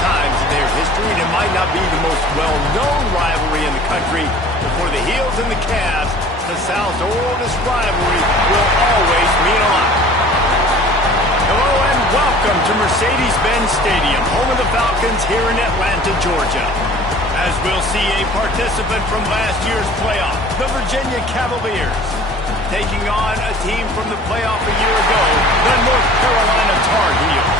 times in their history, and it might not be the most well-known rivalry in the country, but for the Heels and the Cavs, the South's oldest rivalry will always mean a lot. Hello and welcome to Mercedes-Benz Stadium, home of the Falcons here in Atlanta, Georgia. As we'll see a participant from last year's playoff, the Virginia Cavaliers, taking on a team from the playoff a year ago, the North Carolina Tar Heels.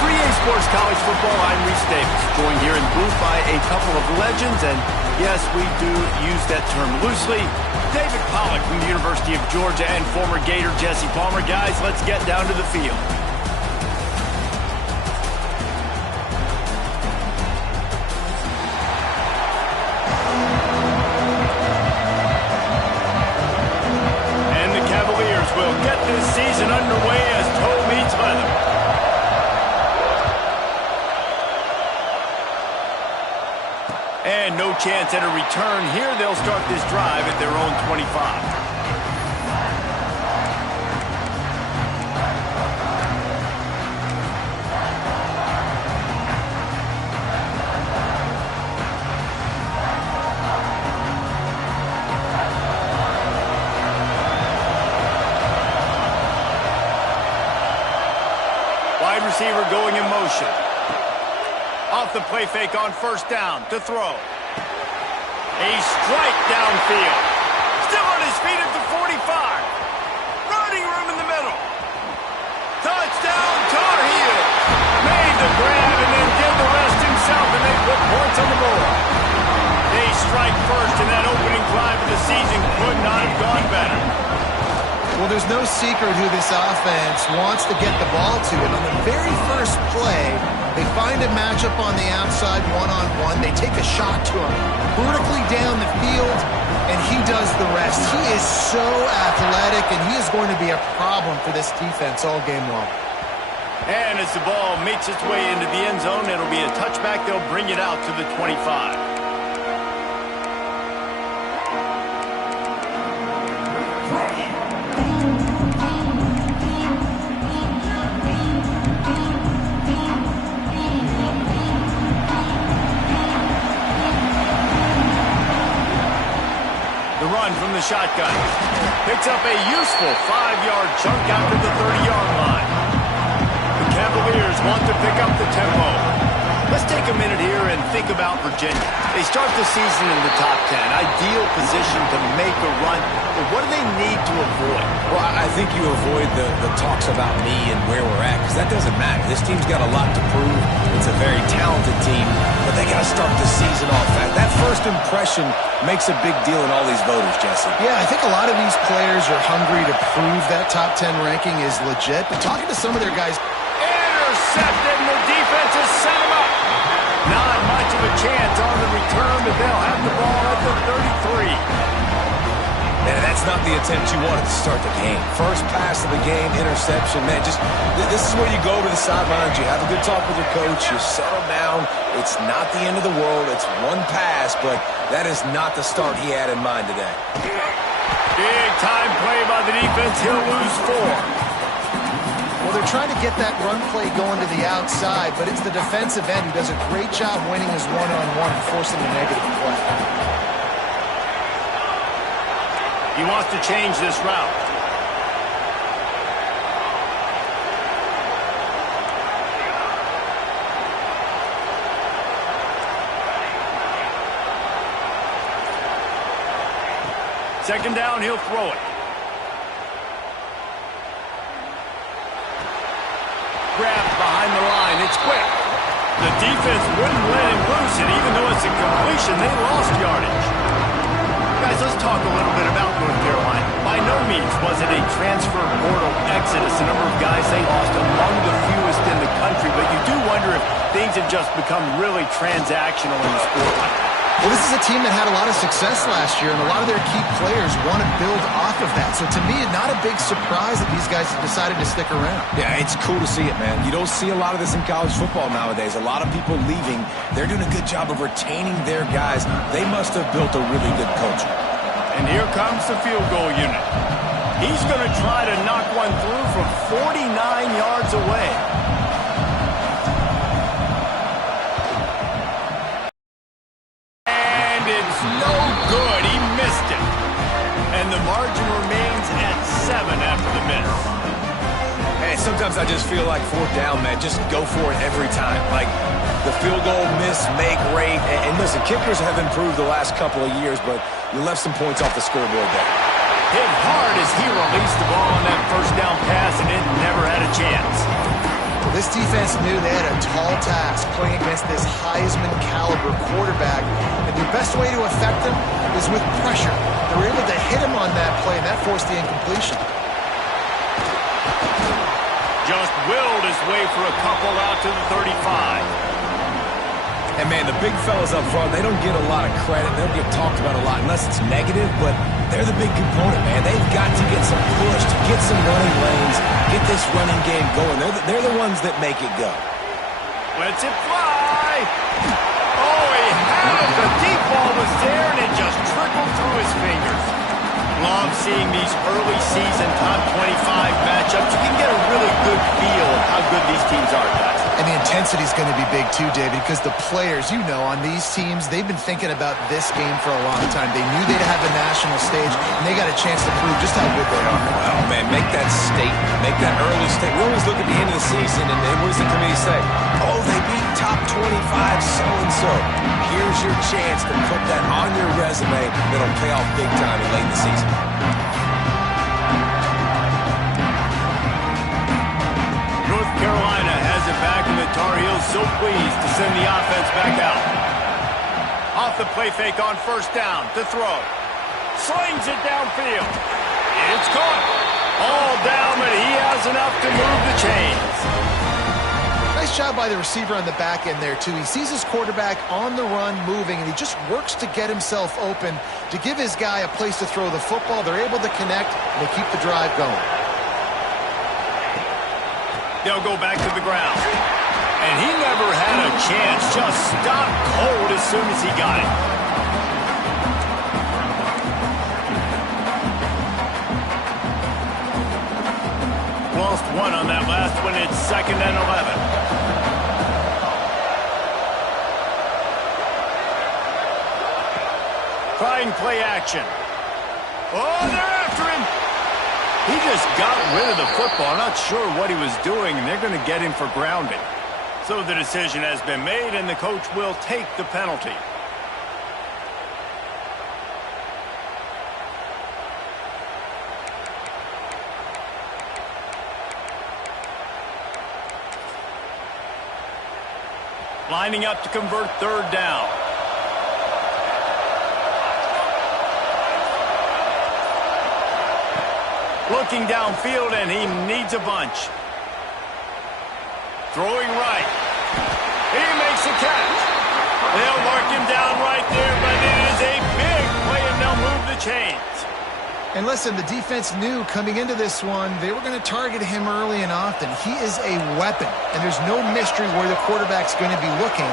3A Sports College Football, I'm Reese Davis, joined here in the booth by a couple of legends, and yes, we do use that term loosely. David Pollack from the University of Georgia and former Gator Jesse Palmer. Guys, let's get down to the field. And the Cavaliers will get this season underway as toe meets leather. And no chance at a return here. They'll start this drive at their own 25. Wide receiver going in motion. Off the play fake on first down to throw. A strike downfield. Still on his feet at the 45. Running room in the middle. Touchdown Tar Heels. Made the grab and then did the rest himself, and they put points on the board. They strike first, and that opening drive of the season could not have gone better. Well, there's no secret who this offense wants to get the ball to. And on the very first play, they find a matchup on the outside one-on-one. They take a shot to him vertically down the field, and he does the rest. He is so athletic, and he is going to be a problem for this defense all game long. And as the ball makes its way into the end zone, it'll be a touchback. They'll bring it out to the 25. From the shotgun. Picks up a useful 5-yard chunk after the 30-yard line. The Cavaliers want to pick up the tempo. Let's take a minute here and think about Virginia. They start the season in the top 10. Ideal position to make a run. But what do they need to avoid? Well, I think you avoid the talks about me and where we're at, because that doesn't matter. This team's got a lot to prove. It's a very talented team, but they got to start the season off fast. That first impression makes a big deal in all these voters, Jesse. Yeah, I think a lot of these players are hungry to prove that top 10 ranking is legit. But talking to some of their guys... Intercepted, and the defense has set him up. Not much of a chance on the return, but they'll have the ball at the 33. Man, that's not the attempt you wanted to start the game. First pass of the game, interception. Man, this is where you go to the sidelines. You have a good talk with your coach. You settle down. It's not the end of the world. It's one pass, but that is not the start he had in mind today. Big time play by the defense. He'll lose 4. Well, they're trying to get that run play going to the outside, but it's the defensive end who does a great job winning his one-on-one and forcing a negative play. He wants to change this route. Second down, he'll throw it. Grabbed behind the line. It's quick. The defense wouldn't let him loose, and even though it's a completion, they lost yardage. Guys, let's talk a little bit about North Carolina. By no means was it a transfer portal exodus. The number of guys they lost among the fewest in the country, but you do wonder if things have just become really transactional in the sport like that. Well, this is a team that had a lot of success last year, and a lot of their key players want to build off of that. So to me, not a big surprise that these guys have decided to stick around. Yeah, it's cool to see it, man. You don't see a lot of this in college football nowadays. A lot of people leaving. They're doing a good job of retaining their guys. They must have built a really good culture. And here comes the field goal unit. He's going to try to knock one through from 49 yards away. sometimes I just feel like fourth down, man, just go for it every time. Like, the field goal miss-make rate. And listen, kickers have improved the last couple of years, but you left some points off the scoreboard there. Hit hard as he released the ball on that first down pass, and it never had a chance. Well, this defense knew they had a tall task playing against this Heisman-caliber quarterback, and the best way to affect him is with pressure. They were able to hit him on that play, and that forced the incompletion. Just willed his way for a couple out to the 35. And, man, the big fellas up front, they don't get a lot of credit. They don't get talked about a lot unless it's negative, but they're the big component, man. They've got to get some push, to get some running lanes, get this running game going. They're the ones that make it go. Lets it fly. Oh, he had it. The deep ball was there, and it just trickled through his fingers. Love seeing these early season top 25 matchups. You can get a really good feel of how good these teams are, guys. And the intensity is going to be big too, David, because the players, you know, on these teams, they've been thinking about this game for a long time. They knew they'd have a national stage, and they got a chance to prove just how good they are. Oh, man, make that statement. Make that early statement. We always look at the end of the season, and what does the committee say? Oh, they beat top 25 so-and-so. Here's your chance to put that on your resume that'll pay off big time late in the season. North Carolina has it back, and the Tar Heels so pleased to send the offense back out. Off the play fake on first down to throw. Slings it downfield. It's caught. All down, but he has enough to move the chains. Nice job by the receiver on the back end there, too. He sees his quarterback on the run moving, and he just works to get himself open to give his guy a place to throw the football. They're able to connect, and they keep the drive going. They'll go back to the ground. And he never had a chance. Just stopped cold as soon as he got it. Lost one on that last one. It's 2nd and 11. Trying play action. Oh, they're after him. He just got rid of the football. Not sure what he was doing, and they're going to get him for grounding. So the decision has been made, and the coach will take the penalty. Lining up to convert third down. Looking downfield, and he needs a bunch. Throwing right. He makes a catch. They'll mark him down right there, but it is a big play, and they'll move the chains. And listen, the defense knew coming into this one, they were going to target him early and often. He is a weapon, and there's no mystery where the quarterback's going to be looking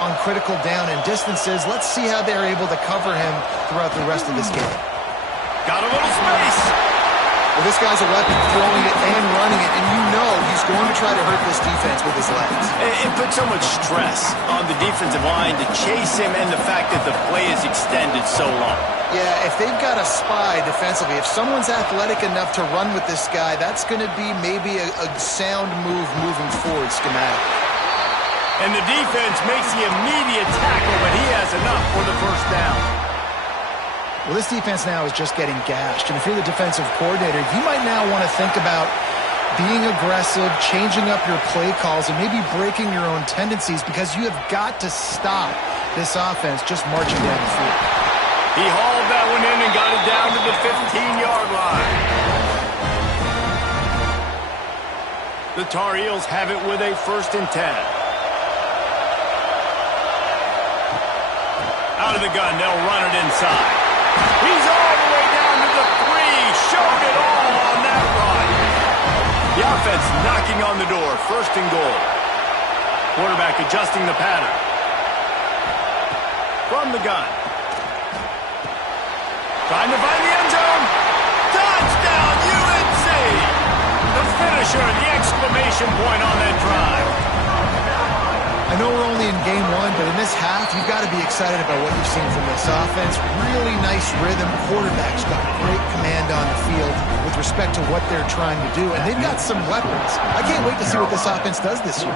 on critical down and distances. Let's see how they're able to cover him throughout the rest of this game. Got a little space. Well, this guy's a weapon, throwing it and running it, and you know he's going to try to hurt this defense with his legs. It puts so much stress on the defensive line to chase him, and the fact that the play is extended so long. Yeah, if they've got a spy defensively, if someone's athletic enough to run with this guy, that's going to be maybe a sound move moving forward schematic. And the defense makes the immediate tackle, but he has enough for the first down. Well, this defense now is just getting gashed. And if you're the defensive coordinator, you might now want to think about being aggressive, changing up your play calls, and maybe breaking your own tendencies, because you have got to stop this offense just marching down the field. He hauled that one in and got it down to the 15-yard line. The Tar Heels have it with a 1st and 10. Out of the gun, they'll run it inside. He's all the way down to the 3. Showed it all on that run. The offense knocking on the door. 1st and goal. Quarterback adjusting the pattern. From the gun. Trying to find the end zone. Touchdown, UNC! The finisher, the exclamation point on that drive. I know we're only in game one, but in this half, you've got to be excited about what you've seen from this offense. Really nice rhythm. Quarterback's got great command on the field with respect to what they're trying to do, and they've got some weapons. I can't wait to see what this offense does this year.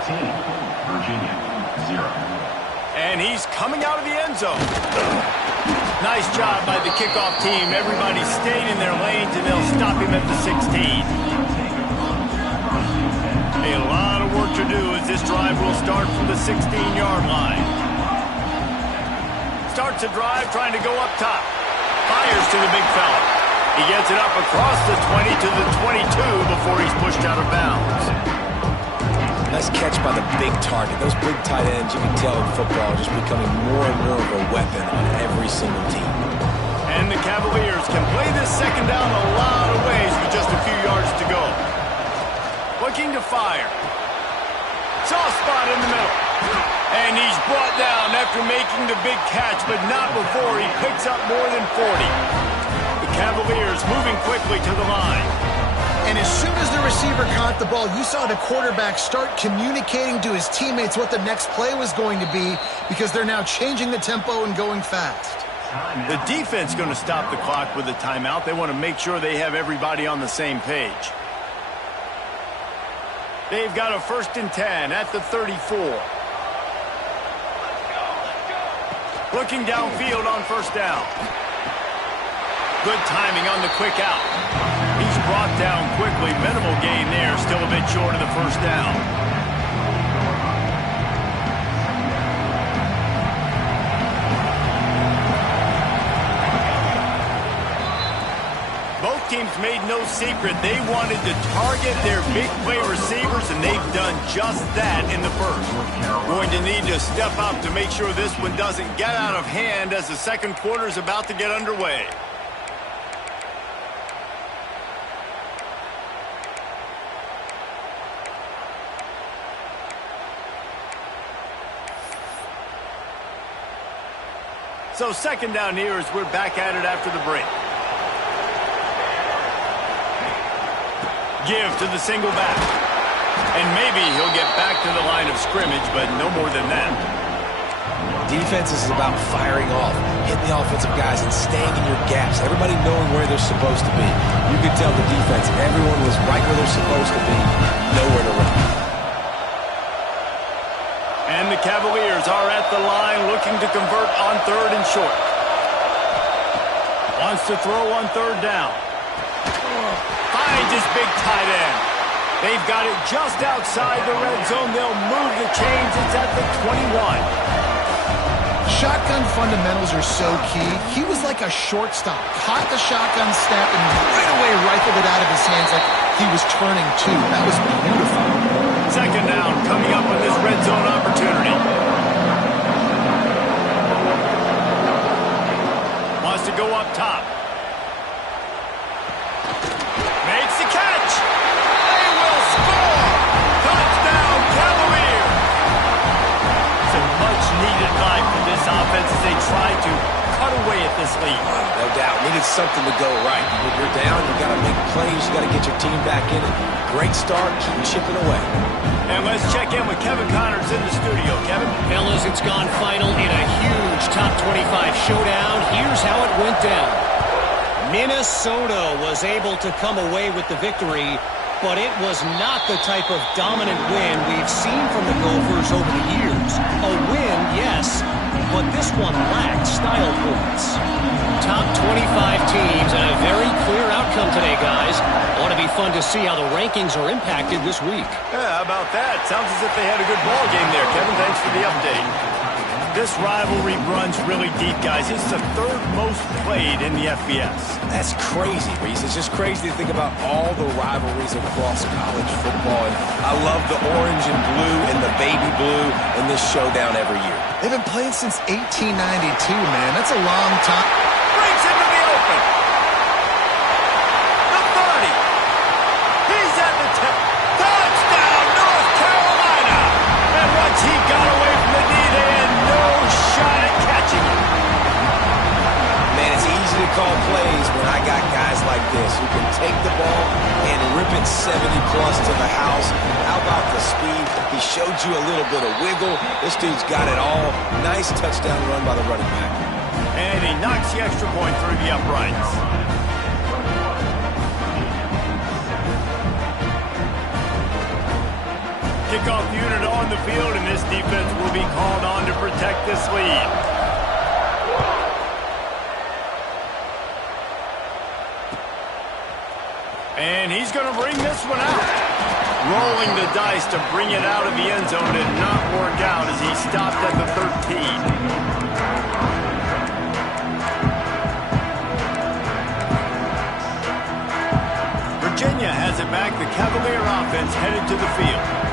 Virginia, 0. And he's coming out of the end zone. Nice job by the kickoff team. Everybody stayed in their lanes, and they'll stop him at the 16. A lot of work to do as this drive will start from the 16-yard line. Starts a drive trying to go up top. Fires to the big fella. He gets it up across the 20 to the 22 before he's pushed out of bounds. Nice catch by the big target. Those big tight ends, you can tell in football, are just becoming more and more of a weapon on every single team. And the Cavaliers can play this second down a lot of ways with just a few yards to go. Looking to fire. Soft spot in the middle. And he's brought down after making the big catch, but not before he picks up more than 40. The Cavaliers moving quickly to the line. And as soon as the receiver caught the ball, you saw the quarterback start communicating to his teammates what the next play was going to be because they're now changing the tempo and going fast. The defense going to stop the clock with a timeout. They want to make sure they have everybody on the same page. They've got a 1st and 10 at the 34. Looking downfield on 1st down. Good timing on the quick out. He's brought down quickly. Minimal gain there. Still a bit short of the 1st down. Both teams made no secret. They wanted to target their big play receivers, and they've done just that in the first. Going to need to step up to make sure this one doesn't get out of hand as the second quarter is about to get underway. So second down here as we're back at it after the break. Give to the single back. And maybe he'll get back to the line of scrimmage, but no more than that. Defense is about firing off, hitting the offensive guys, and staying in your gaps. Everybody knowing where they're supposed to be. You could tell the defense, everyone was right where they're supposed to be, nowhere to run. And the Cavaliers are at the line looking to convert on 3rd and short. Wants to throw on 3rd down. Finds his big tight end. They've got it just outside the red zone. They'll move the chains. It's at the 21. Shotgun fundamentals are so key. He was like a shortstop. Caught the shotgun snap and right away rifled it out of his hands like he was turning two. That was beautiful. Second down coming up with this red zone opportunity. Wants to go up top. Makes the catch. They will score. Touchdown, Cavaliers. It's a much-needed drive for this offense as they try to cut away at this lead. No doubt. Needed something to go right. When you're down, you got to make plays. You got to get your team back in it. Great start. Keep chipping away. And let's check in with Kevin Connors in the studio. Kevin? Fellas, it's gone final in a huge top 25 showdown. Here's how it went down. Minnesota was able to come away with the victory, but it was not the type of dominant win we've seen from the Gophers over the years. A win, yes, but this one lacked style points. Top 25 teams and a very clear outcome today, guys. Ought to be fun to see how the rankings are impacted this week. Yeah, how about that? Sounds as if they had a good ball game there, Kevin. Thanks for the update. This rivalry runs really deep, guys. It's the 3rd most played in the FBS. That's crazy, Reese. It's just crazy to think about all the rivalries across college football. And I love the orange and blue and the baby blue in this showdown every year. They've been playing since 1892, man. That's a long time. Breaks into the open. The 30. He's at the 10. Touchdown, North Carolina. And once he got away from the D, they had no shot at catching him. Man, it's easy easy to call plays when I got guys like this who can take the ball and rip it 70-plus to the house. How about the speed? He showed you a little bit of wiggle. This dude's got it all. Nice touchdown run by the running back. And he knocks the extra point through the uprights. Kickoff unit on the field, and this defense will be called on to protect this lead. And he's going to bring this one out. Rolling the dice to bring it out of the end zone did not work out as he stopped at the 13. Virginia has it back. The Cavalier offense headed to the field.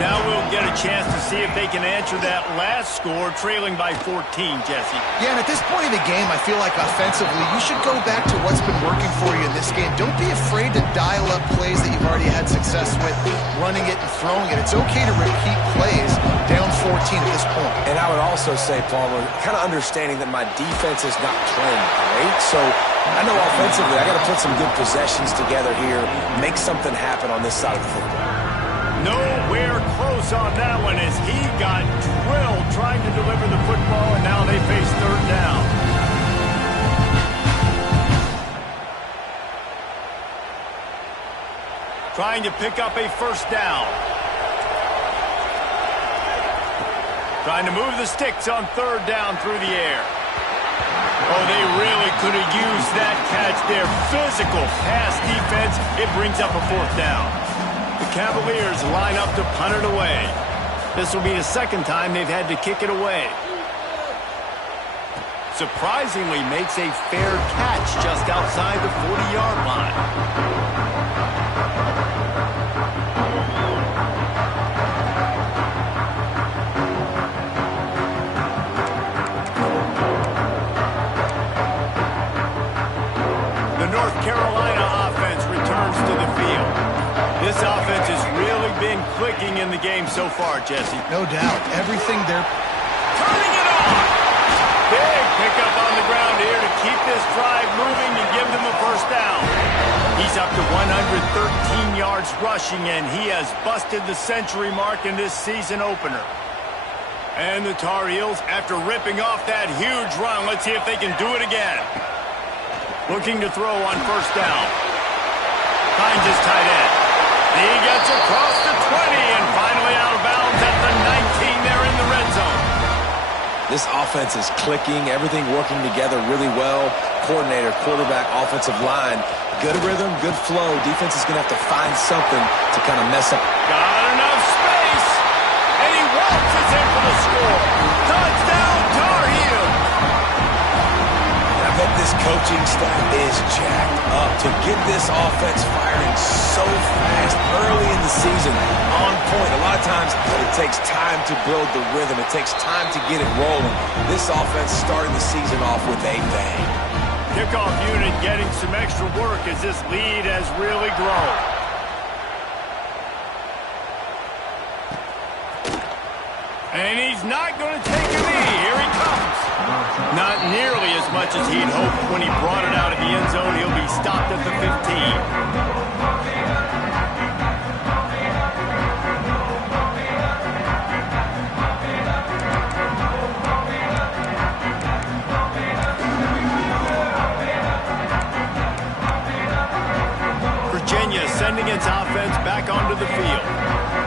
Now we'll get a chance to see if they can answer that last score, trailing by 14, Jesse. Yeah, and at this point in the game, I feel like offensively, you should go back to what's been working for you in this game. Don't be afraid to dial up plays that you've already had success with, running it and throwing it. It's okay to repeat plays down 14 at this point. And I would also say, Palmer, kind of understanding that my defense is not playing great, so I know offensively I got to put some good possessions together here, make something happen on this side of the football. Nowhere close on that one as he got drilled trying to deliver the football, and now they face third down. Trying to pick up a first down. Trying to move the sticks on third down through the air. Oh, they really could have used that catch there. Physical pass defense. It brings up a fourth down. The Cavaliers line up to punt it away. This will be the second time they've had to kick it away. Surprisingly makes a fair catch just outside the 40-yard line. This offense has really been clicking in the game so far, Jesse. No doubt. Everything they're turning it on. Big pickup on the ground here to keep this drive moving and give them a first down. He's up to 113 yards rushing, and he has busted the century mark in this season opener. And the Tar Heels, after ripping off that huge run, let's see if they can do it again. Looking to throw on first down. Finds his tight end. He gets across the 20 and finally out of bounds at the 19 there in the red zone. This offense is clicking, everything working together really well. Coordinator, quarterback, offensive line, good rhythm, good flow. Defense is going to have to find something to kind of mess up. Got enough space, and he waltzes in for the score. Touchdown, Tar Heels. I bet this coaching staff is jacked up to get this offense firing so fast early in the season, on point. A lot of times it takes time to build the rhythm. It takes time to get it rolling. This offense starting the season off with a bang. Kickoff unit getting some extra work as this lead has really grown. And he's not going to take a knee. Here he comes. Not nearly as much as he'd hoped when he brought it out of the end zone. He'll be stopped at the 15. Virginia sending its offense back onto the field.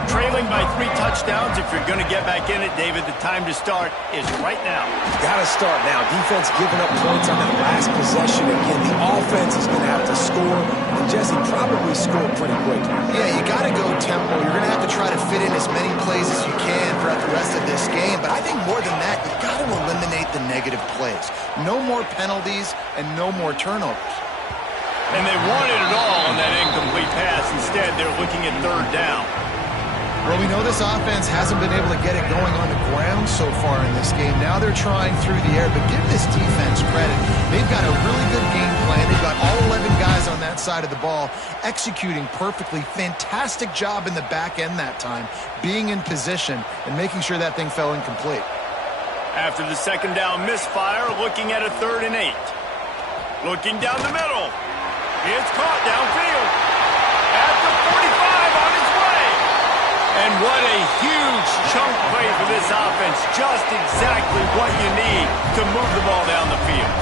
Trailing by 3 touchdowns. If you're going to get back in it, David, the time to start is right now. Got to start now. Defense giving up points on that last possession. Again, the offense is going to have to score, and Jesse probably score pretty quick. Yeah, you got to go tempo. You're going to have to try to fit in as many plays as you can throughout the rest of this game. But I think more than that, you got to eliminate the negative plays. No more penalties and no more turnovers. And they wanted it all on that incomplete pass. Instead, they're looking at third down. Well, we know this offense hasn't been able to get it going on the ground so far in this game. Now they're trying through the air, but give this defense credit. They've got a really good game plan. They've got all 11 guys on that side of the ball executing perfectly. Fantastic job in the back end that time, being in position and making sure that thing fell incomplete. After the second down misfire, looking at a 3rd and 8. Looking down the middle. It's caught downfield. At the 45 on its way. And what a huge chunk play for this offense. Just exactly what you need to move the ball down the field.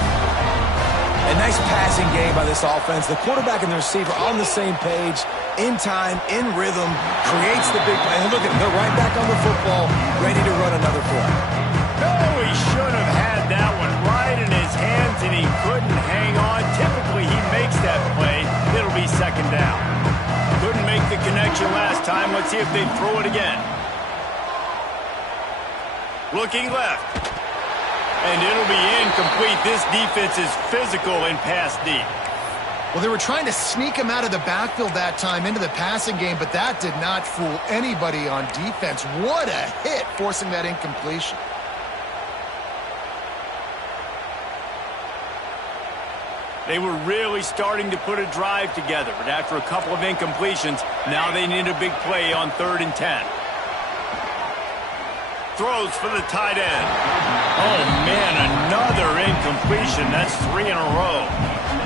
A nice passing game by this offense. The quarterback and the receiver on the same page, in time, in rhythm, creates the big play. And look at them, they're right back on the football, ready to run another play. Oh, he should have had that one right in his hands, and he couldn't hang on. Typically, he makes that play. It'll be second down. Couldn't make the connection last time. Let's see if they throw it again. Looking left. And it'll be incomplete. This defense is physical and pass deep. Well, they were trying to sneak him out of the backfield that time into the passing game, but that did not fool anybody on defense. What a hit, forcing that incompletion. They were really starting to put a drive together, but after a couple of incompletions, now they need a big play on 3rd and 10. Throws for the tight end. Oh, man, another incompletion. That's 3 in a row.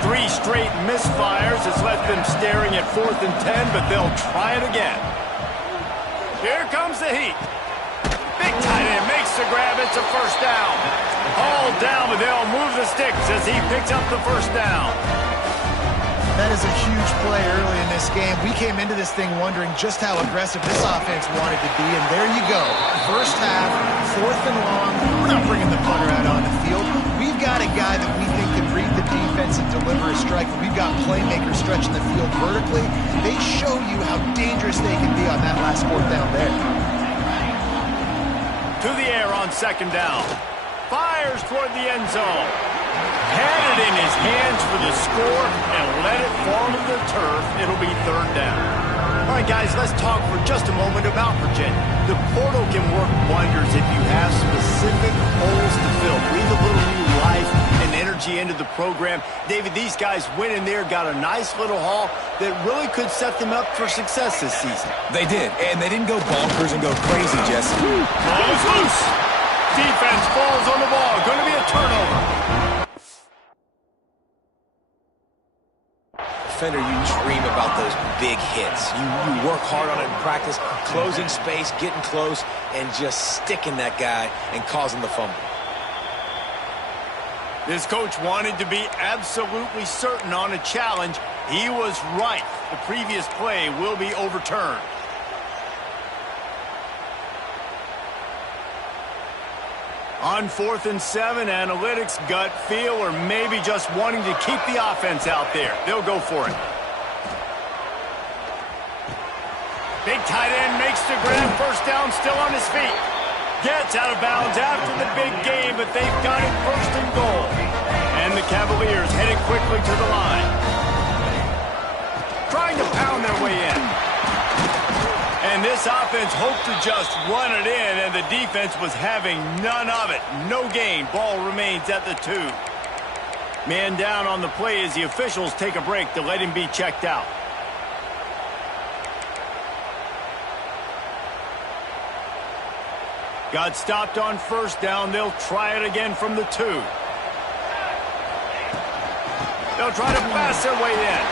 3 straight misfires has left them staring at 4th and 10, but they'll try it again. Here comes the heat. Big tight end makes the grab. It's a first down. All down, but they'll move the sticks as he picks up the first down. That is a huge play early in this game. We came into this thing wondering just how aggressive this offense wanted to be, and there you go. First half, 4th and long. We're not bringing the punter out on the field. We've got a guy that we think can read the defense and deliver a strike. We've got playmakers stretching the field vertically. They show you how dangerous they can be on that last 4th down there. To the air on 2nd down. Fires toward the end zone. Had it in his hands for the score and let it fall to the turf. It'll be 3rd down. All right, guys, let's talk for just a moment about Virginia. The portal can work wonders if you have specific holes to fill. Breathe a little new life and energy into the program. David, these guys went in there, got a nice little haul that really could set them up for success this season. They did, and they didn't go bonkers and go crazy, Jesse. Ball is loose. Defense falls on the ball. Going to be a turnover. Defender, you dream about those big hits. You work hard on it in practice, closing space, getting close, and just sticking that guy and causing the fumble. This coach wanted to be absolutely certain on a challenge. He was right. The previous play will be overturned. On 4th and 7, analytics, gut feel, or maybe just wanting to keep the offense out there. They'll go for it. Big tight end makes the grab. First down, still on his feet. Gets out of bounds after the big game, but they've got it 1st and goal. And the Cavaliers headed quickly to the line. Trying to pound their way in. And this offense hoped to just run it in, and the defense was having none of it. No gain. Ball remains at the 2. Man down on the play as the officials take a break to let him be checked out. Got stopped on 1st down. They'll try it again from the 2. They'll try to pass their way in.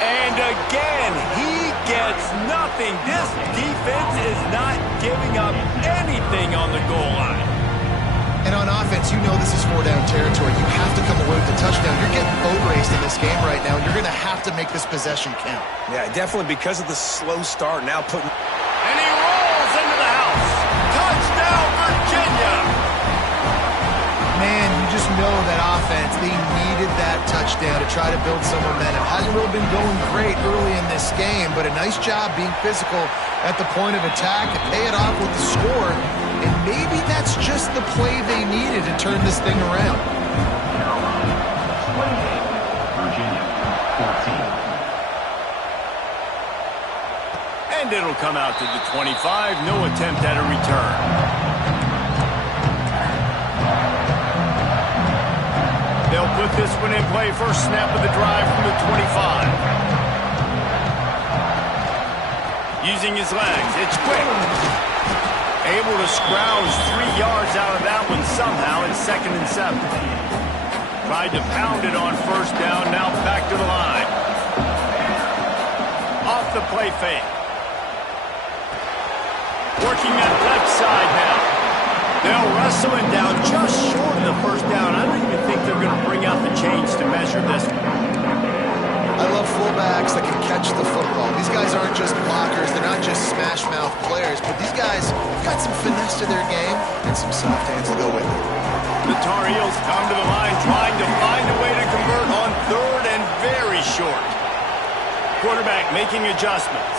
And again, he gets nothing. This defense is not giving up anything on the goal line. And on offense, you know this is 4-down territory. You have to come away with a touchdown. You're getting boat raced in this game right now. You're going to have to make this possession count. Yeah, definitely because of the slow start now putting... And he rolls into the house. Touchdown, Virginia! Man, you just know that offense, they needed that touchdown to try to build some momentum. Hasn't really been going great early in this game, but a nice job being physical at the point of attack to pay it off with the score. And maybe that's just the play they needed to turn this thing around. Virginia, 14. And it'll come out to the 25. No attempt at a return. They'll put this one in play. First snap of the drive from the 25. Using his legs. It's quick. Able to scrounge 3 yards out of that one somehow. It's 2nd and 7. Tried to pound it on first down, now back to the line. Off the play fake. Working that left side now. They'll wrestle him down just short of the first down. I don't even think they're going to bring out the chains to measure this one. I love fullbacks that can catch the football. These guys aren't just blockers. They're not just smash-mouth players, but these guys got some finesse to their game and some soft hands to go with it. The Tar Heels come to the line trying to find a way to convert on third and very short. Quarterback making adjustments.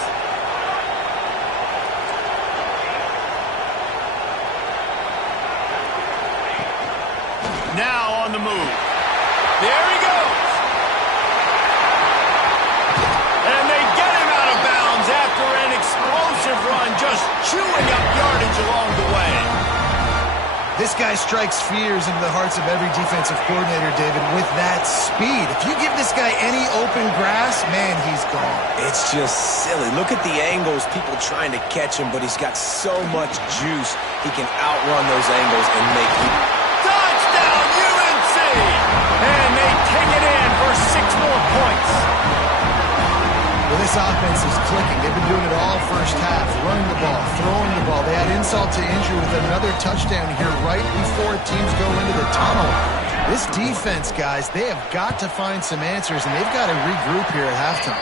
Now on the move. There he goes. And they get him out of bounds after an explosive run, just chewing up yardage along the way. This guy strikes fears into the hearts of every defensive coordinator, David, with that speed. If you give this guy any open grass, man, he's gone. It's just silly. Look at the angles, people trying to catch him, but he's got so much juice. He can outrun those angles and make you. Touchdown, UNC! And they take it in for 6 more points. Well, this offense is clicking. They've been doing it all first half, running the ball, throwing the ball. They had insult to injury with another touchdown here right before teams go into the tunnel. This defense, guys, they have got to find some answers, and they've got to regroup here at halftime.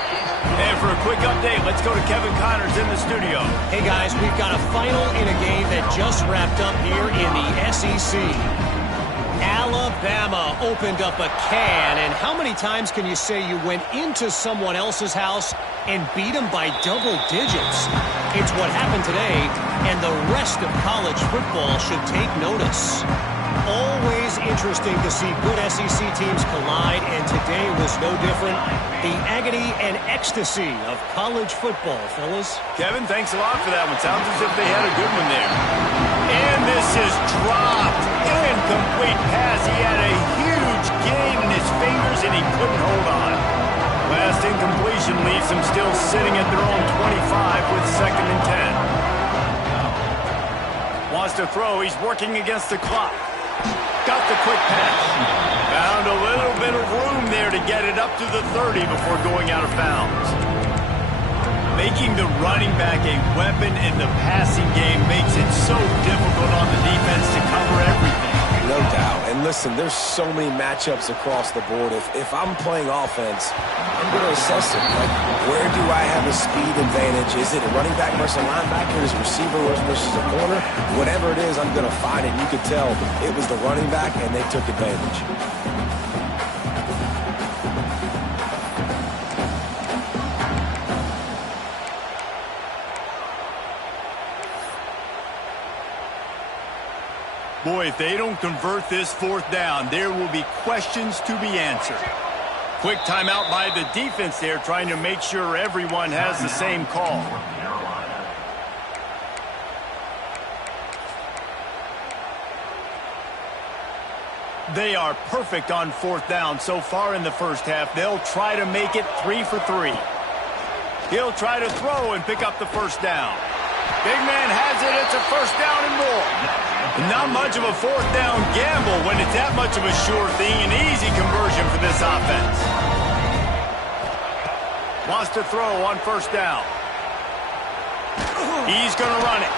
And for a quick update, let's go to Kevin Connors in the studio. Hey, guys, we've got a final in a game that just wrapped up here in the SEC. Alabama opened up a can, and how many times can you say you went into someone else's house and beat them by double digits? It's what happened today, and the rest of college football should take notice. Always interesting to see good SEC teams collide, and today was no different. The agony and ecstasy of college football, fellas. Kevin, thanks a lot for that one. Sounds as if they had a good one there. And this is dropped. Incomplete pass. He had a huge gain in his fingers, and he couldn't hold on. Last incompletion leaves them still sitting at their own 25 with 2nd and 10. Wants to throw. He's working against the clock. Got the quick pass. Found a little bit of room there to get it up to the 30 before going out of bounds. Making the running back a weapon in the passing game makes it so difficult on the defense to cover everything. No doubt. And listen, there's so many matchups across the board. If I'm playing offense, I'm going to assess it. Like, where do I have a speed advantage? Is it a running back versus a linebacker? Is it a receiver versus a corner? Whatever it is, I'm going to find it. You could tell it was the running back, and they took advantage. Boy, if they don't convert this 4th down, there will be questions to be answered. Quick timeout by the defense there, trying to make sure everyone has the same call. They are perfect on 4th down so far in the first half. They'll try to make it 3 for 3. He'll try to throw and pick up the first down. Big man has it. It's a first down and more. Not much of a 4th down gamble when it's that much of a sure thing. An easy conversion for this offense. Wants to throw on first down. He's going to run it.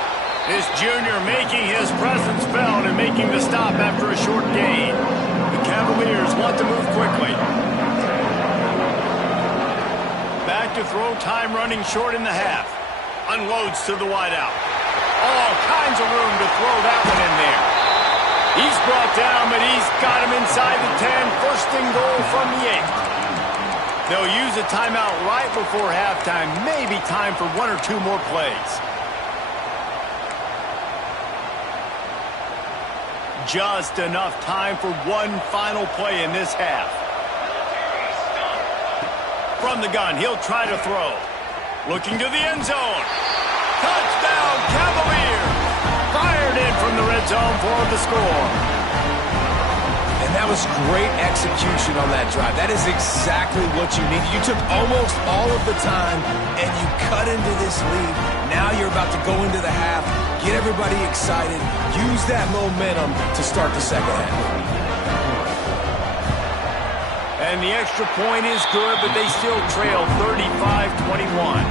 This junior making his presence felt and making the stop after a short gain. The Cavaliers want to move quickly. Back to throw, time running short in the half. Unloads to the wideout. All kinds of room to throw that one in there. He's brought down, but he's got him inside the 10. First and goal from the 8. They'll use a timeout right before halftime. Maybe time for 1 or 2 more plays. Just enough time for one final play in this half. From the gun, he'll try to throw. Looking to the end zone. Touchdown, Cavaliers! Fired in from the red zone for the score. And that was great execution on that drive. That is exactly what you needed. You took almost all of the time, and you cut into this lead. Now you're about to go into the half, get everybody excited, use that momentum to start the second half. And the extra point is good, but they still trail 35-21.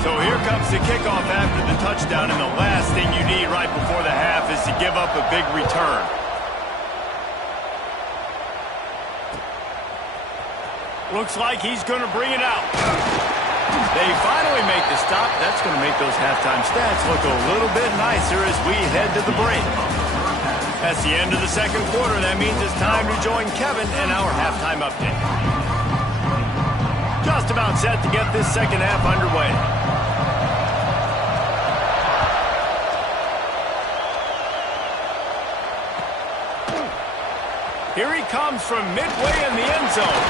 So here comes the kickoff after the touchdown, and the last thing you need right before the half is to give up a big return. Looks like he's going to bring it out. They finally make the stop. That's going to make those halftime stats look a little bit nicer as we head to the break. That's the end of the second quarter. That means it's time to join Kevin in our halftime update. Just about set to get this second half underway. Here he comes from midway in the end zone.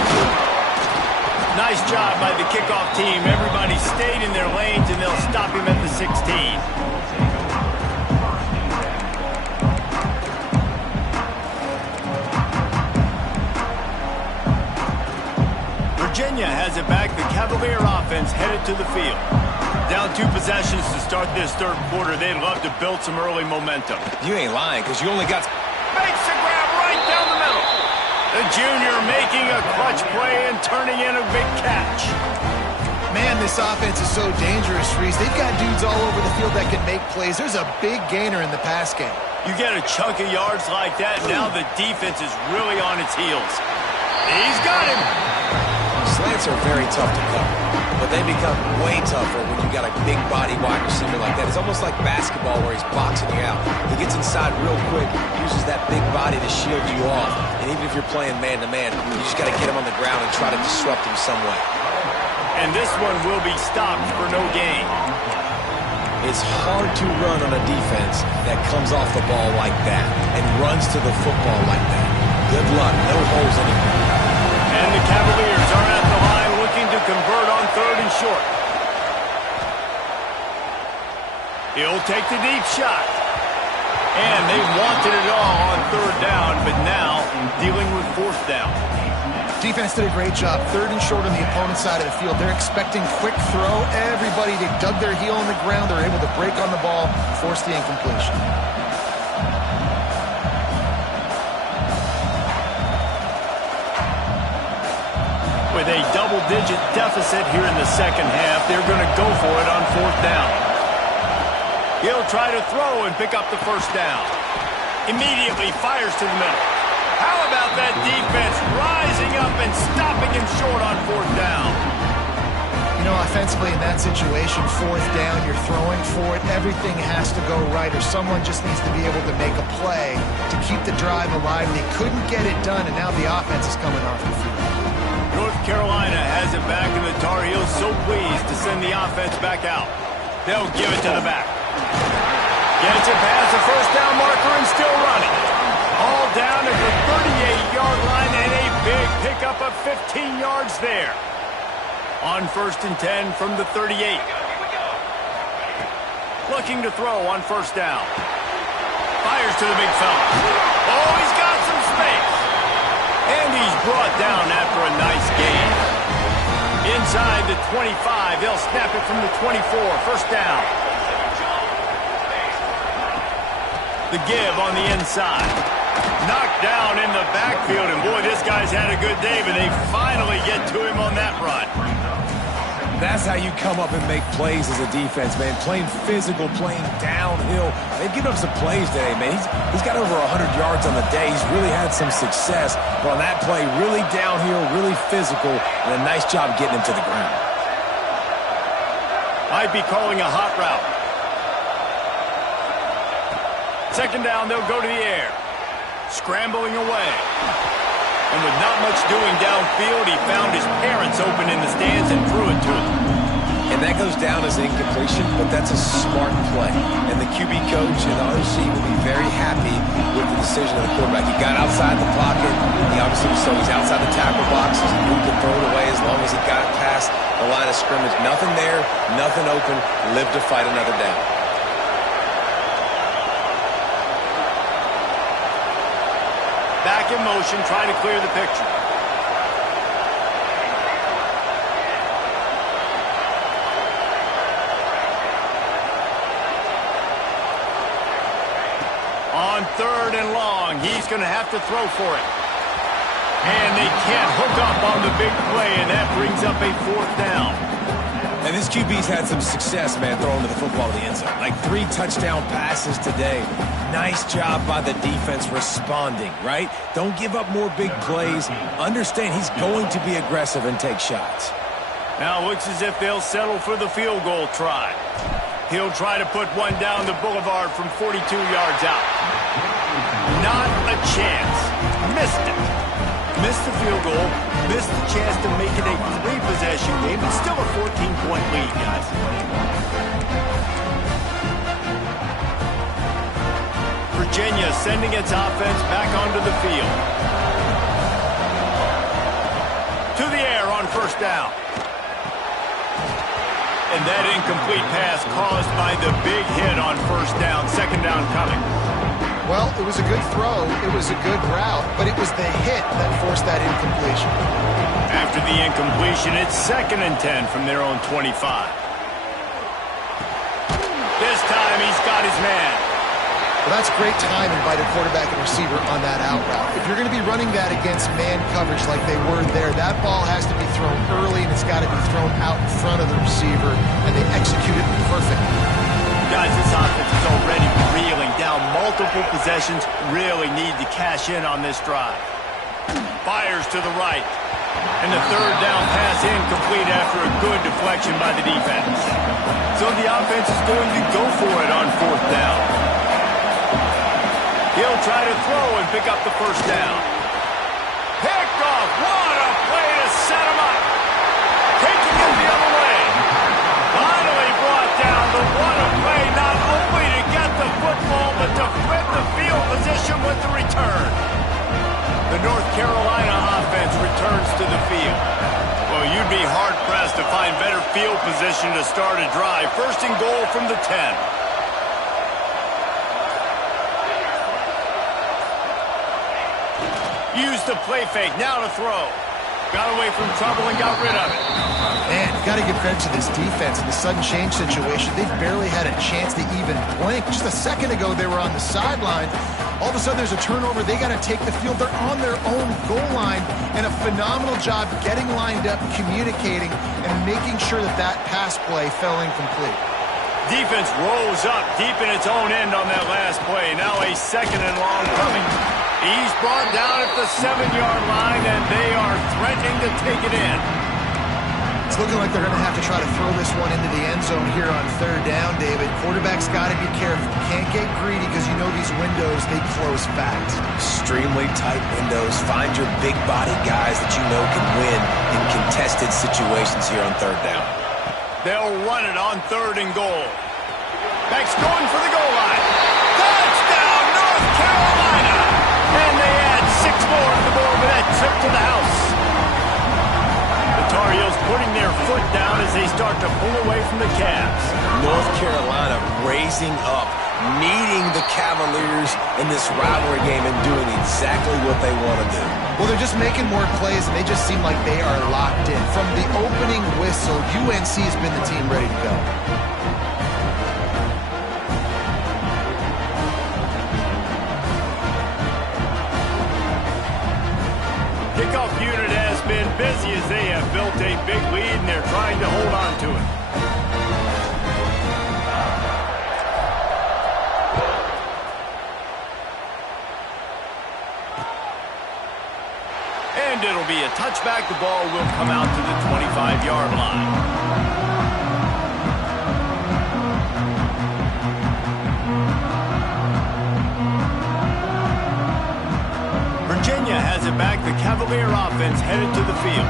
Nice job by the kickoff team. Everybody stayed in their lanes, and they'll stop him at the 16. Virginia has it back. The Cavalier offense headed to the field. Down 2 possessions to start this third quarter. They'd love to build some early momentum. You ain't lying, because you only got... Makes the grab right down the middle. The junior making a clutch play and turning in a big catch. Man, this offense is so dangerous, Reese. They've got dudes all over the field that can make plays. There's a big gainer in the pass game. You get a chunk of yards like that, now the defense is really on its heels. He's got him. Slants are very tough to cover, but they become way tougher when you got a big body wide receiver like that. It's almost like basketball where he's boxing you out. He gets inside real quick, uses that big body to shield you off. And even if you're playing man-to-man, you just got to get him on the ground and try to disrupt him some way. And this one will be stopped for no gain. It's hard to run on a defense that comes off the ball like that and runs to the football like that. Good luck. No holes anywhere. And the Cavaliers are at the line looking to convert on 3rd and short. He'll take the deep shot. And they wanted it all on 3rd down, but now dealing with 4th down. Defense did a great job. 3rd and short on the opponent's side of the field. They're expecting quick throw. Everybody, they dug their heel on the ground. They're able to break on the ball, force the incompletion. With a double-digit deficit here in the second half, they're going to go for it on 4th down. He'll try to throw and pick up the 1st down. Immediately fires to the middle. How about that defense rising up and stopping him short on 4th down? You know, offensively in that situation, 4th down, you're throwing for it. Everything has to go right, or someone just needs to be able to make a play to keep the drive alive. They couldn't get it done, and now the offense is coming off the field. North Carolina has it back, and the Tar Heels so pleased to send the offense back out. They'll give it to the back. Gets it past the 1st down marker and still running. All down at the 38-yard line, and a big pickup of 15 yards there. On 1st and 10 from the 38. Looking to throw on 1st down. Fires to the big fella. Oh, he's got some space. And he's brought down after a nice gain. Inside the 25, they'll snap it from the 24, 1st down. The give on the inside. Knocked down in the backfield, and boy, this guy's had a good day, but they finally get to him on that run. That's how you come up and make plays as a defense, man. Playing physical, playing downhill. They've given up some plays today, man. He's got over 100 yards on the day. He's really had some success. But on that play, really downhill, really physical, and a nice job getting him to the ground. Might be calling a hot route. 2nd down, they'll go to the air. Scrambling away. And with not much doing downfield, he found his parents open in the stands and threw it to them. And that goes down as incompletion, but that's a smart play. And the QB coach and the OC will be very happy with the decision of the quarterback. He got outside the pocket. He obviously was so he's outside the tackle boxes. He moved and throw it away as long as he got past the line of scrimmage. Nothing there, nothing open. Live to fight another down. Back in motion, trying to clear the picture. On 3rd and long. he's going to have to throw for it. And they can't hook up on the big play, and that brings up a 4th down. And this QB's had some success, man, throwing to the football to the end zone. Like 3 touchdown passes today. Nice job by the defense responding, right? Don't give up more big plays. Understand he's going to be aggressive and take shots. Now it looks as if they'll settle for the field goal try. He'll try to put one down the boulevard from 42 yards out. Not a chance. Missed it. Missed the field goal. Missed the chance to make it a 3-possession game. It's still a 14-point lead, guys. Virginia sending its offense back onto the field. To the air on 1st down. And that incomplete pass caused by the big hit on 1st down. 2nd down coming. Well, it was a good throw. It was a good route, but it was the hit that forced that incompletion. After the incompletion, it's 2nd and 10 from their own 25. This time he's got his man. Well, that's great timing by the quarterback and receiver on that out route. If you're going to be running that against man coverage like they were there, that ball has to be thrown early, and it's got to be thrown out in front of the receiver, and they execute it perfectly. Guys, this offense is already reeling down multiple possessions. Really need to cash in on this drive. Fires to the right. And the 3rd down pass incomplete after a good deflection by the defense. So the offense is going to go for it on 4th down. He'll try to throw and pick up the 1st down. Picked off. What a play to set him up. Taking him the other way. Finally brought down, but what a play not only to get the football, but to flip the field position with the return. The North Carolina offense returns to the field. Well, you'd be hard-pressed to find better field position to start a drive. 1st and goal from the 10. Used the play fake, now to throw. Got away from trouble and got rid of it. Man, you got to give credit to this defense in the sudden change situation. They've barely had a chance to even blink. Just a second ago, they were on the sideline. All of a sudden, there's a turnover. They got to take the field. They're on their own goal line, and a phenomenal job getting lined up, communicating, and making sure that that pass play fell incomplete. Defense rolls up deep in its own end on that last play. Now a 2nd and long coming. He's brought down at the 7-yard line, and they are threatening to take it in. It's looking like they're going to have to try to throw this one into the end zone here on 3rd down, David. Quarterback's got to be careful. Can't get greedy because you know these windows, they close fast. Extremely tight windows. Find your big body guys that you know can win in contested situations here on 3rd down. They'll run it on 3rd and goal. Back's going for the goal line. Touchdown, North Carolina! And they add 6 more to the board with that trip to the house. The Tar Heels putting their foot down as they start to pull away from the Cavs. North Carolina raising up, needing the Cavaliers in this rivalry game and doing exactly what they want to do. Well, they're just making more plays, and they just seem like they are locked in. From the opening whistle, UNC has been the team ready to go. Kickoff unit has been busy as they have built a big lead, and they're trying to hold on to it. And it'll be a touchback. The ball will come out to the 25-yard line. Virginia has it back. The Cavalier offense headed to the field.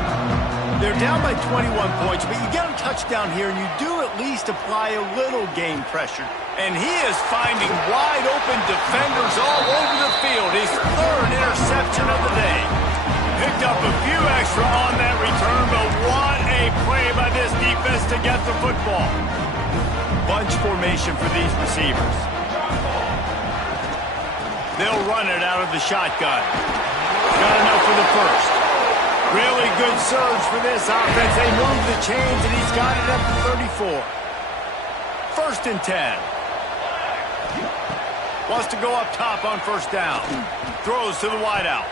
They're down by 21 points, but you get a touchdown here, and you do at least apply a little game pressure. And he is finding wide open defenders all over the field. His 3rd interception of the day. Picked up a few extra on that return, but what a play by this defense to get the football. Bunch formation for these receivers. They'll run it out of the shotgun. Got enough for the 1st. Really good surge for this offense. They move the chains, and he's got it up to 34. 1st and 10. Wants to go up top on first down. Throws to the wideout.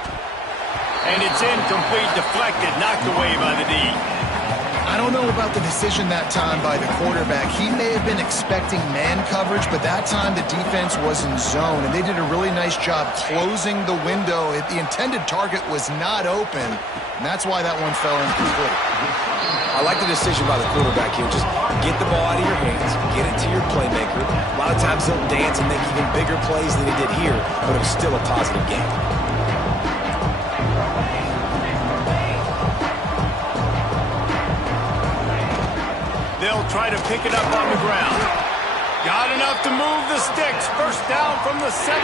And it's incomplete, deflected, knocked away by the D. I don't know about the decision that time by the quarterback. He may have been expecting man coverage, but that time the defense was in zone, and they did a really nice job closing the window. The intended target was not open, and that's why that one fell incomplete. I like the decision by the quarterback here. Just get the ball out of your hands, get it to your playmaker. A lot of times he'll dance and make even bigger plays than he did here, but it was still a positive game. They'll try to pick it up on the ground. Got enough to move the sticks. First down from the 17.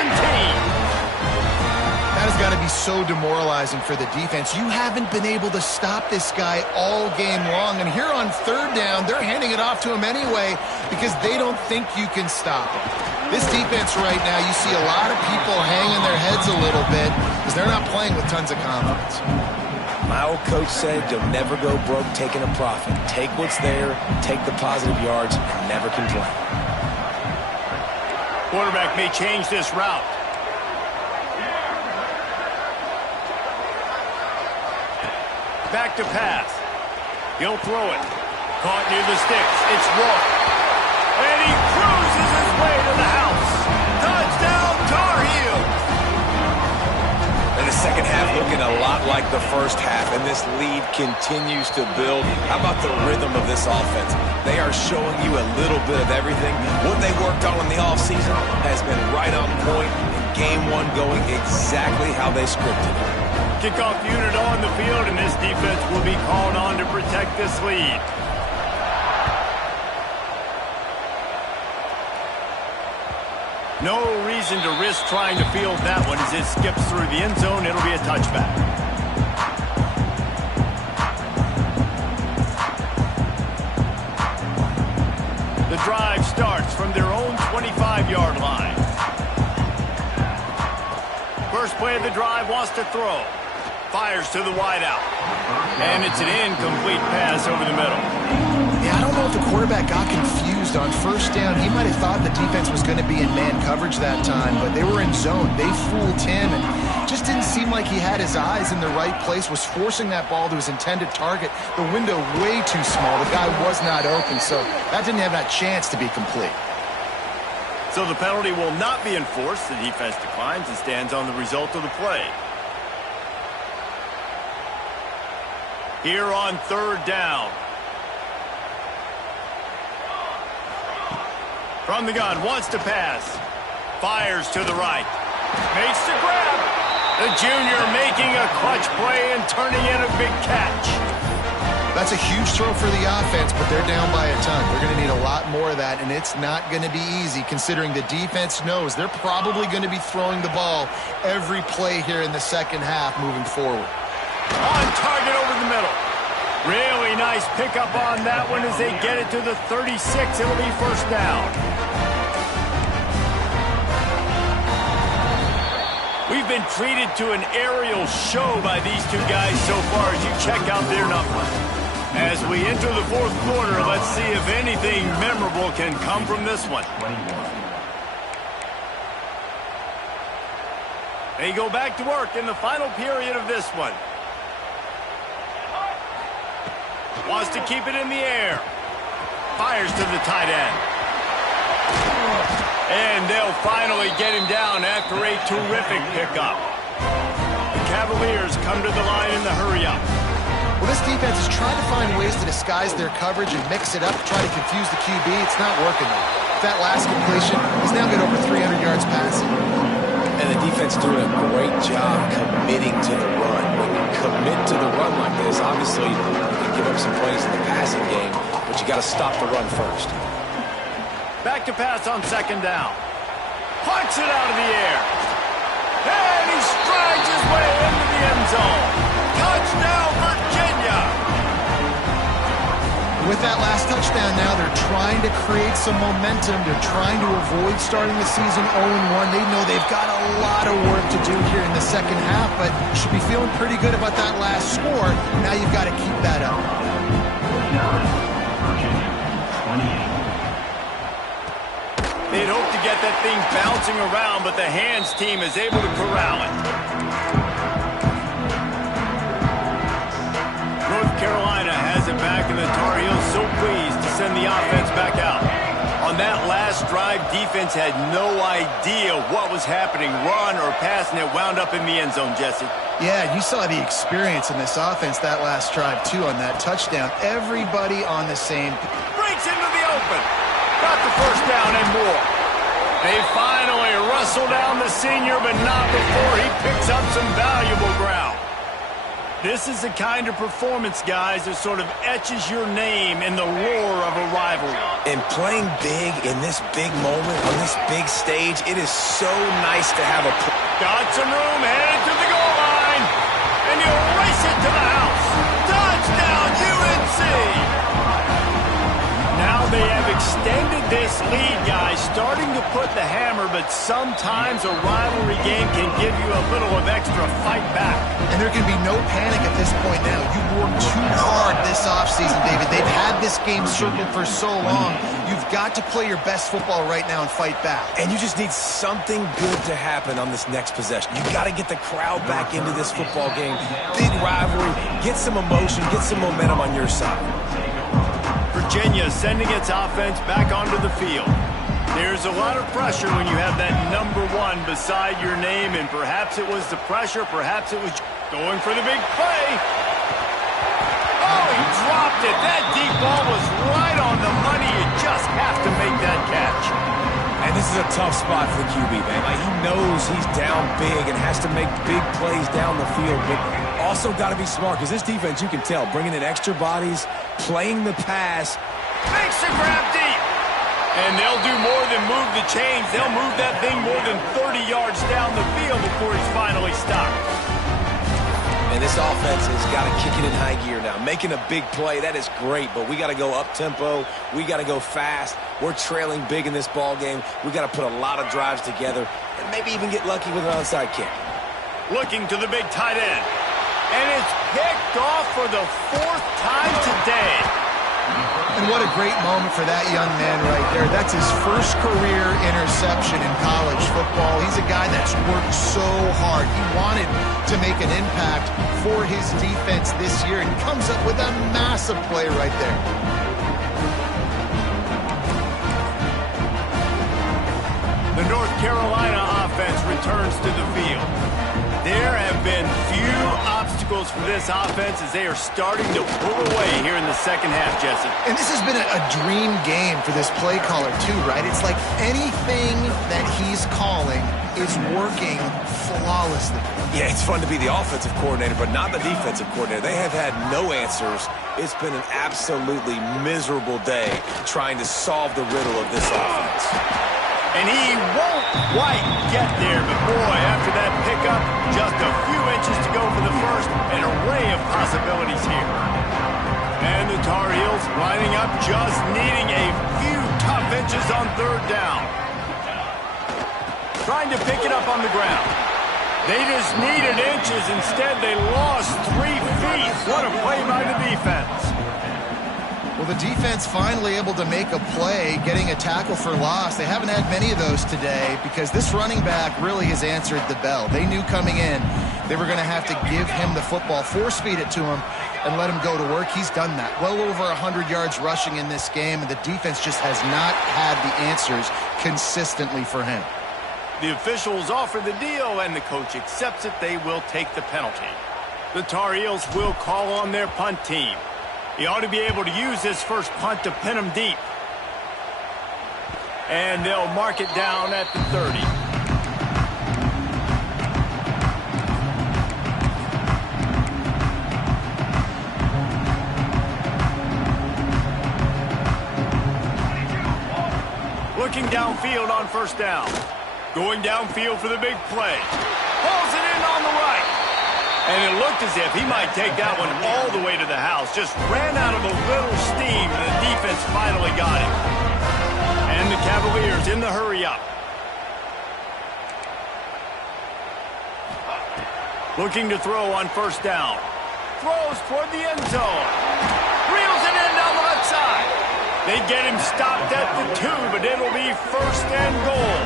That has got to be so demoralizing for the defense. You haven't been able to stop this guy all game long. And here on third down, they're handing it off to him anyway because they don't think you can stop him. This defense right now, you see a lot of people hanging their heads a little bit because they're not playing with tons of confidence. My old coach said you'll never go broke taking a profit. Take what's there, take the positive yards, and never complain. Quarterback may change this route. Back to pass. He'll throw it. Caught near the sticks. It's Roy. And he cruises his way to the house. Touchdown, Tar Heels. And the second half looking a lot like the first half, and this lead continues to build. How about the rhythm of this offense? They are showing you a little bit of everything. What they worked on in the offseason has been right on point, and game one going exactly how they scripted it. Kickoff unit on the field, and this defense will be called on to protect this lead. No reason to risk trying to field that one as it skips through the end zone. It'll be a touchback. The drive starts from their own 25-yard line. First play of the drive, wants to throw. Fires to the wideout. And it's an incomplete pass over the middle. Yeah, I don't know if the quarterback got confused on first down. He might have thought the defense was going to be in man coverage that time, but they were in zone. They fooled him, and just didn't seem like he had his eyes in the right place, was forcing that ball to his intended target. The window way too small. The guy was not open, so that didn't have that chance to be complete. So the penalty will not be enforced. The defense declines and stands on the result of the play. Here on third down. From the gun, wants to pass. Fires to the right. Makes the grab. The junior making a clutch play and turning in a big catch. That's a huge throw for the offense, but they're down by a ton. They're going to need a lot more of that, and it's not going to be easy considering the defense knows they're probably going to be throwing the ball every play here in the second half moving forward. On target over the middle. Really nice pickup on that one as they get it to the 36. It'll be first down. We've been treated to an aerial show by these two guys so far as you check out their numbers. As we enter the fourth quarter, let's see if anything memorable can come from this one. They go back to work in the final period of this one. Wants to keep it in the air. Fires to the tight end. And they'll finally get him down after a terrific pickup. The Cavaliers come to the line in the hurry-up. Well, this defense is trying to find ways to disguise their coverage and mix it up to try to confuse the QB. It's not working, though. That last completion, he's now got over 300 yards passing. And the defense doing a great job committing to the run. When you commit to the run like this, obviously you can give up some plays in the passing game, but you got to stop the run first. Back to pass on second down. Punts it out of the air. And he strides his way into the end zone. Touchdown, Virginia! With that last touchdown now, they're trying to create some momentum. They're trying to avoid starting the season 0-1. They know they've got a lot of work to do here in the second half, but should be feeling pretty good about that last score. Now you've got to keep that up. They'd hoped to to get that thing bouncing around, but the hands team is able to corral it. North Carolina has it back, and the Tar Heels so pleased to send the offense back out. On that last drive, defense had no idea what was happening. Run or pass, and it wound up in the end zone, Jesse. Yeah, you saw the experience in this offense that last drive, too, on that touchdown. Everybody on the same. Breaks into the open. Got the first down and more. They finally wrestle down the senior, but not before he picks up some valuable ground. This is the kind of performance, guys, that sort of etches your name in the roar of a rivalry. And playing big in this big moment, on this big stage, it is so nice to have a... Got some room, headed to the goal line, and he'll race it to the house. Touchdown, UNC! Now they have extended this lead, guys, starting to put the hammer, but sometimes a rivalry game can give you a little of extra fight back. And there can be no panic at this point now. You've worked too hard this offseason, David. They've had this game circled for so long. You've got to play your best football right now and fight back. And you just need something good to happen on this next possession. You've got to get the crowd back into this football game. Big rivalry. Get some emotion. Get some momentum on your side. Virginia sending its offense back onto the field. There's a lot of pressure when you have that number one beside your name, and perhaps it was the pressure, perhaps it was going for the big play. Oh, he dropped it. That deep ball was right on the money. You just have to make that catch. And this is a tough spot for the QB, man. Like, he knows he's down big and has to make big plays down the field, but also got to be smart, because this defense, you can tell, bringing in extra bodies, playing the pass. Makes the grab deep. And they'll do more than move the chains. They'll move that thing more than 30 yards down the field before he's finally stopped. And this offense has got to kick it in high gear now. Making a big play, that is great, but we got to go up-tempo. We got to go fast. We're trailing big in this ball game. We got to put a lot of drives together and maybe even get lucky with an onside kick. Looking to the big tight end. And it's picked off for the 4th time today. And what a great moment for that young man right there. That's his first career interception in college football. He's a guy that's worked so hard. He wanted to make an impact for his defense this year, and comes up with a massive play right there. The North Carolina offense returns to the field. There have been few obstacles for this offense as they are starting to pull away here in the second half, Jesse. And this has been a dream game for this play caller too, right? It's like anything that he's calling is working flawlessly. Yeah, it's fun to be the offensive coordinator, but not the defensive coordinator. They have had no answers. It's been an absolutely miserable day trying to solve the riddle of this offense. And he won't quite get there, but boy, after that pickup, just a few inches to go for the first, an array of possibilities here. And the Tar Heels lining up, just needing a few tough inches on 3rd down. Trying to pick it up on the ground. They just needed inches. Instead, they lost 3 feet. What a play by the defense. Well, the defense finally able to make a play, getting a tackle for loss. They haven't had many of those today because this running back really has answered the bell. They knew coming in they were going to have to give him the football, force feed it to him, and let him go to work. He's done that. Well over 100 yards rushing in this game, and the defense just has not had the answers consistently for him. The officials offer the deal, and the coach accepts it. They will take the penalty. The Tar Heels will call on their punt team. He ought to be able to use this first punt to pin him deep. And they'll mark it down at the 30. Looking downfield on 1st down. Going downfield for the big play. Pulls it in on the right. And it looked as if he might take that one all the way to the house. Just ran out of a little steam, and the defense finally got him. And the Cavaliers in the hurry-up. Looking to throw on 1st down. Throws toward the end zone. Reels it in down the left side. They get him stopped at the 2, but it'll be first and goal.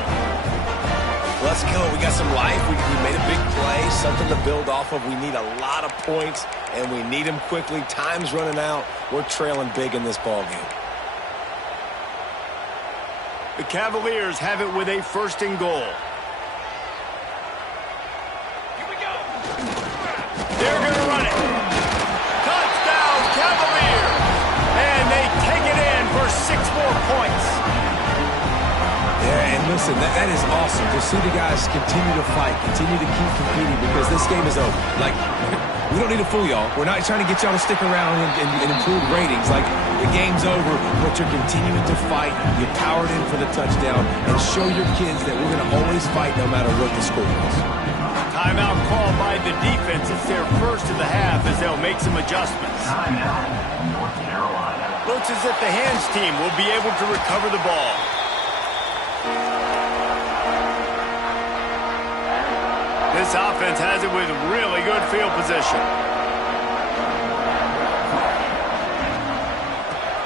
Let's go. We got some life. We made a big play, something to build off of. We need a lot of points, and we need them quickly. Time's running out. We're trailing big in this ball game. The Cavaliers have it with a first and goal. Here we go. They're going to run it. Touchdown, Cavaliers. And they take it in for 6 more points. Yeah, and listen, that is awesome to see the guys continue to fight, continue to keep competing, because this game is over. Like, we don't need to fool y'all. We're not trying to get y'all to stick around and improve ratings. Like, the game's over, but you're continuing to fight. You powered in for the touchdown, and show your kids that we're going to always fight no matter what the score is. Timeout called by the defense. It's their first of the half as they'll make some adjustments. Timeout, North Carolina. Looks as if the hands team will be able to recover the ball. This offense has it with really good field position.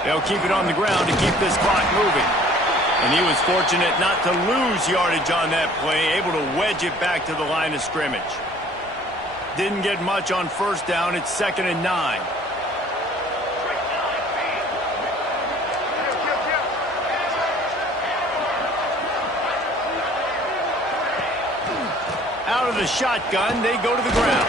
They'll keep it on the ground to keep this clock moving. And he was fortunate not to lose yardage on that play, able to wedge it back to the line of scrimmage. Didn't get much on first down. It's 2nd and 9. Out of the shotgun, they go to the ground.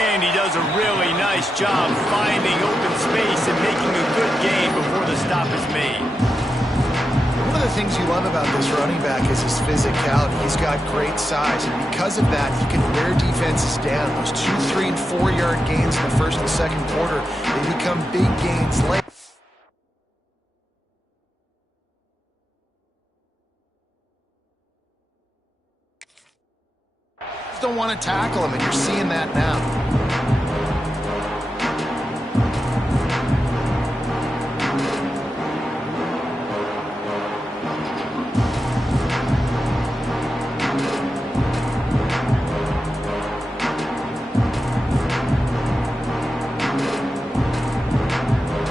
And he does a really nice job finding open space and making a good gain before the stop is made. One of the things you love about this running back is his physicality. He's got great size, and because of that, he can wear defenses down. Those 2, 3, and 4-yard gains in the first and second quarter, they become big gains late. Don't want to tackle him, and you're seeing that now.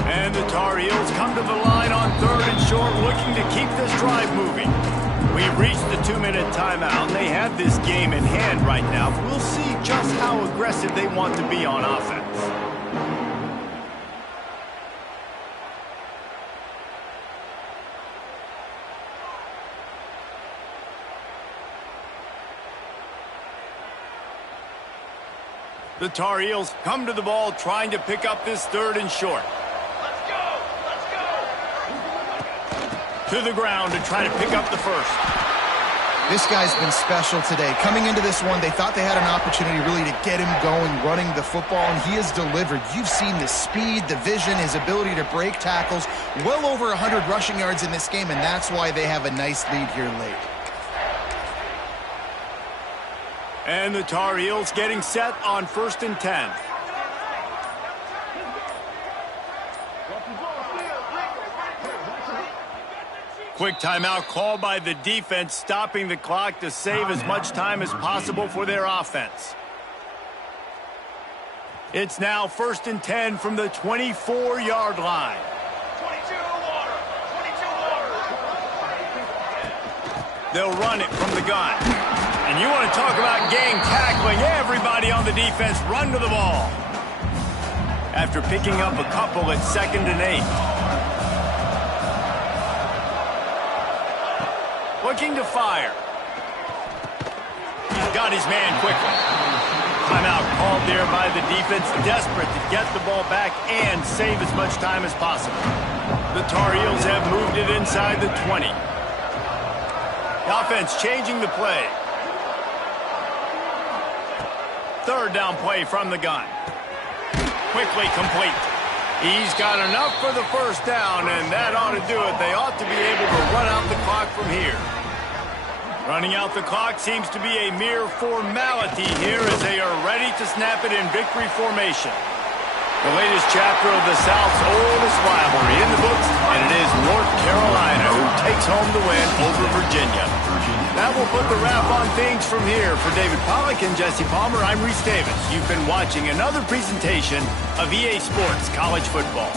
And the Tar Heels come to the line on 3rd and short, looking to keep this drive moving. We've reached the 2-minute timeout, and they have this game in hand right now. We'll see just how aggressive they want to be on offense. The Tar Heels come to the ball trying to pick up this 3rd and short. Let's go! To the ground to try to pick up the first. This guy's been special today. Coming into this one, they thought they had an opportunity really to get him going, running the football, and he has delivered. You've seen the speed, the vision, his ability to break tackles. Well over 100 rushing yards in this game, and that's why they have a nice lead here late. And the Tar Heels getting set on 1st and 10. Quick timeout called by the defense, stopping the clock to save as much time as possible for their offense. It's now 1st and 10 from the 24-yard line. 22 water. They'll run it from the gun. And you want to talk about game tackling. Everybody on the defense run to the ball. After picking up a couple at 2nd and 8. Looking to fire. He's got his man quickly. Timeout called there by the defense, desperate to get the ball back and save as much time as possible. The Tar Heels have moved it inside the 20. The offense changing the play. 3rd down play from the gun. Quickly complete. He's got enough for the first down, and that ought to do it. They ought to be able to run out the clock from here. Running out the clock seems to be a mere formality here as they are ready to snap it in victory formation. The latest chapter of the South's oldest rivalry in the books, and it is North Carolina who takes home the win over Virginia. That will put the wrap on things from here. For David Pollack and Jesse Palmer, I'm Reese Davis. You've been watching another presentation of EA Sports College Football.